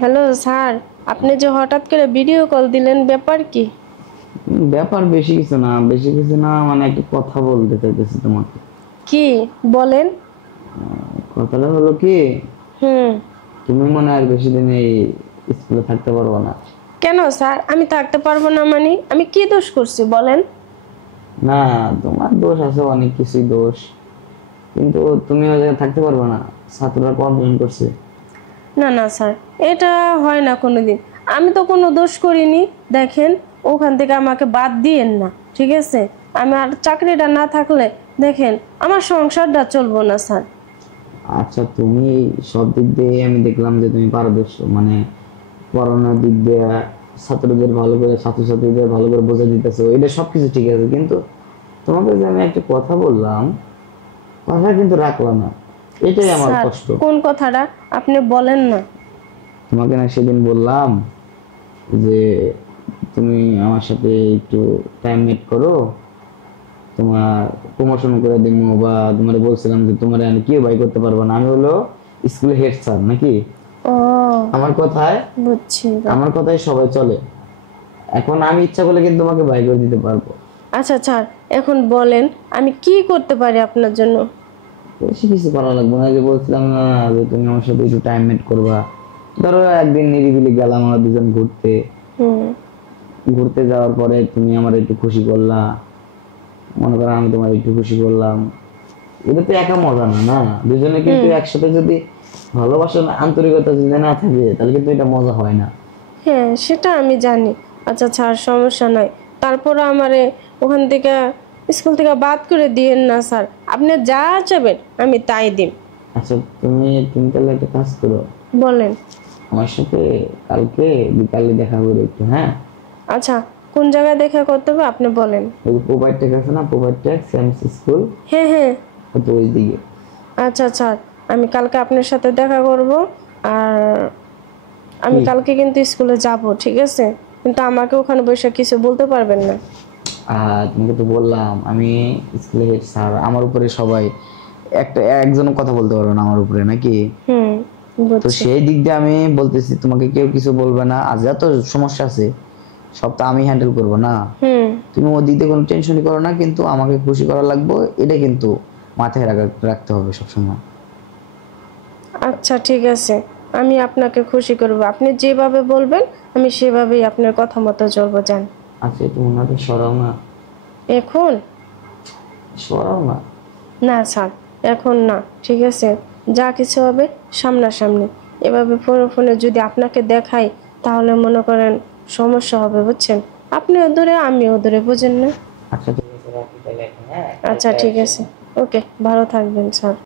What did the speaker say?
Hello sir, আপনি যে হঠাৎ করে ভিডিও কল দিলেন, ব্যাপার কি? ব্যাপার বেশি কিছু না, মানে একটা কথা বলতে চাইতেছি তোমাকে। কি বলেন? কথাটা হলো কি, হুম। তুমি মনে হয় আর বেশি দিন এই স্কুলে থাকতে পারবো না। কেন স্যার, আমি থাকতে পারবো না মানে? আমি কি দোষ করছি বলেন? না, তোমার দোষ আছে, অনেক কিছুই দোষ, কিন্তু তুমি ওই জায়গায় থাকতে পারবে না। ছাত্ররা কমপ্লেন করছে। না না স্যার, এটা হয় না কোনোদিন। আমি তো কোনো দোষ করিনি। দেখেন, ওখান থেকে আমাকে বাদ দিয়েন না, ঠিক আছে? আমার চাকরিটা না থাকলে দেখেন আমার সংসারটা চলবো না স্যার। আচ্ছা, তুমি সব দিক দিয়ে আমি দেখলাম যে তুমি পারদর্শী, মানে পড়ানোর দিক দিয়ে ছাত্রদের ভালো করে, ছাত্রছাত্রীদের ভালো করে বোঝা দিতেছো, এটা সবকিছু ঠিক আছে, কিন্তু তোমাকে যে আমি একটা কথা বললাম, কথা কিন্তু রাখলাম না। এটাই আমার স্যার, কষ্ট। কোন কথাটা আপনি বলেন না? তোমাকে না সেদিন বললাম যে তুমি আমার সাথে একটু টাইম মেট করো, তোমার প্রমোশন করে দিব, বা তোমার বলছিলাম যে তোমার আমি কেউ বাই করতে পারবো না, আমি হলো স্কুলে হেড স্যার নাকি। ও, আমার কথায় বুঝছি। আমার কথায় সবাই চলে। এখন আমি ইচ্ছা করলে কিন্তু তোমাকে বাই করে দিতে পারবো। আচ্ছা স্যার, এখন বলেন আমি কি করতে পারি আপনার জন্য? বেশি কিছু করা লাগবে না, যে বলছিলাম না যে তুমি আমার সাথে একটু টাইম মেট করবা। ধরো একদিন নিরিবিলি গেলাম আমরা দুজন ঘুরতে, হুম। ঘুরতে যাওয়ার পরে তুমি আমার একটু খুশি করলা, মনে করো আমি তোমার একটু খুশি করলাম। এটা তো একা মজা না, না দুজনে কিন্তু হুম। একসাথে যদি ভালোবাসা না, আন্তরিকতা যদি না থাকে, তাহলে কিন্তু এটা মজা হয় না। হ্যাঁ, সেটা আমি জানি। আচ্ছা স্যার, সমস্যা নাই। তারপরে আমারে ওখান থেকে, স্কুল থেকে বাদ করে দিয়েন না স্যার। আপনি যা চাবেন আমি তাই দিম। আচ্ছা, তুমি তাহলে একটা কাজ করো, বলেন। আমার সাথে কালকে বিকালে দেখা করো একটু, হ্যাঁ? আচ্ছা, কোন জায়গায় দেখা করতে হবে আপনি বলেন। ওই প্রোভাইড টেক আছে না, প্রোভাইড টেক সায়েন্স স্কুল, হ্যাঁ হ্যাঁ। তো ওই দিকে। আচ্ছা স্যার, আমি কালকে আপনার সাথে দেখা করব। আর আমি কি? কালকে কিন্তু স্কুলে যাব, ঠিক আছে? কিন্তু আমাকে ওখানে বসে কিছু বলতে পারবেন না। তোমাকে তো বললাম আমি স্কুলে হেড স্যার, আমার উপরে সবাই, একজনও কথা বলতে পারবে না আমার উপরে নাকি। হুম, তো বুঝছি। সেই দিক দিয়ে আমি বলতেছি, তোমাকে কেউ কিছু বলবে না, আজ যত সমস্যা আছে সব তো আমি হ্যান্ডেল করব না। হুম। তুমি ওর দিক দিয়ে কোনো টেনশনই করো না, কিন্তু আমাকে খুশি করা লাগবে, এটা কিন্তু মাথায় রাখতে হবে সবসময়। আচ্ছা ঠিক আছে, আমি আপনাকে খুশি করব। আপনি যেভাবে বলবেন আমি সেভাবেই আপনার কথা মতো চলবো, যান। আচ্ছা, একটু ওনাকে সরাও না, এখন? সরাও না। না স্যার, এখন না, ঠিক আছে? যা কিছু হবে সামনাসামনি। এভাবে ফোনে ফোনে যদি আপনাকে দেখাই তাহলে মনে করেন সমস্যা হবে, বুঝছেন? আপনিও দূরে আমিও দূরে, বুঝেন না? আচ্ছা ঠিক আছে, রাখি তাহলে এখন, হ্যাঁ আচ্ছা কালকে ঠিক আসো। আছে। ওকে, ভালো থাকবেন স্যার।